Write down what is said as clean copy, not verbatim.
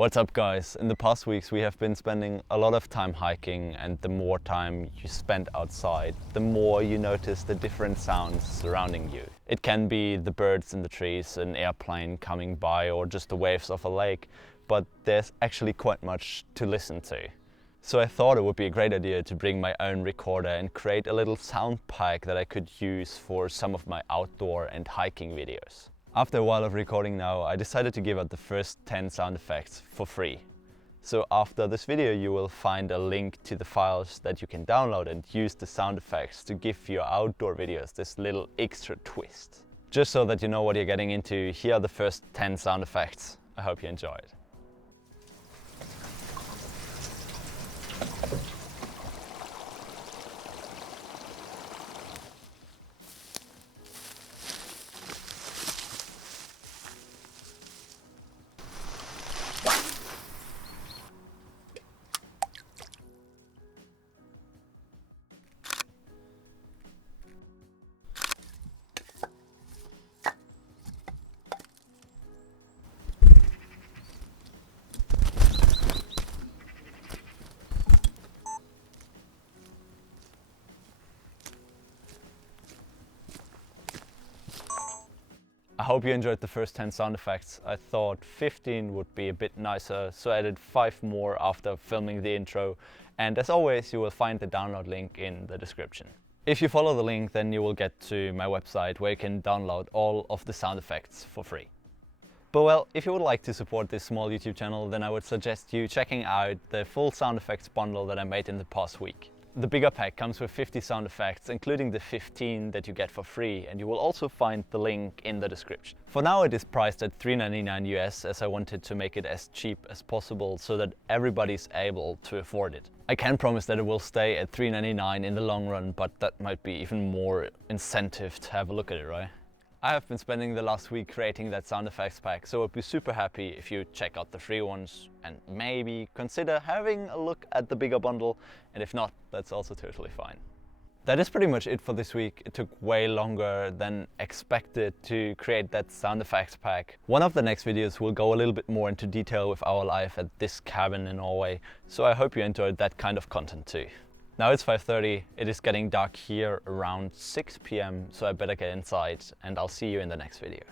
What's up guys? In the past weeks we have been spending a lot of time hiking, and the more time you spend outside, the more you notice the different sounds surrounding you. It can be the birds in the trees, an airplane coming by, or just the waves of a lake, but there's actually quite much to listen to. So I thought it would be a great idea to bring my own recorder and create a little sound pack that I could use for some of my outdoor and hiking videos. After a while of recording now, I decided to give out the first 10 sound effects for free. So after this video you will find a link to the files that you can download and use the sound effects to give your outdoor videos this little extra twist. Just so that you know what you're getting into, here are the first 10 sound effects. I hope you enjoy it. I hope you enjoyed the first 10 sound effects. I thought 15 would be a bit nicer, so I added 5 more after filming the intro. And as always, you will find the download link in the description. If you follow the link, then you will get to my website where you can download all of the sound effects for free. But well, if you would like to support this small YouTube channel, then I would suggest you checking out the full sound effects bundle that I made in the past week. The bigger pack comes with 50 sound effects, including the 15 that you get for free, and you will also find the link in the description. For now it is priced at $3.99 US, as I wanted to make it as cheap as possible so that everybody's able to afford it. I can promise that it will stay at $3.99 in the long run, but that might be even more incentive to have a look at it, right? I have been spending the last week creating that sound effects pack, so I'd be super happy if you check out the free ones and maybe consider having a look at the bigger bundle, and if not, that's also totally fine. That is pretty much it for this week. It took way longer than expected to create that sound effects pack. One of the next videos will go a little bit more into detail with our life at this cabin in Norway, so I hope you enjoyed that kind of content too. Now it's 5:30, it is getting dark here around 6 PM, so I better get inside, and I'll see you in the next video.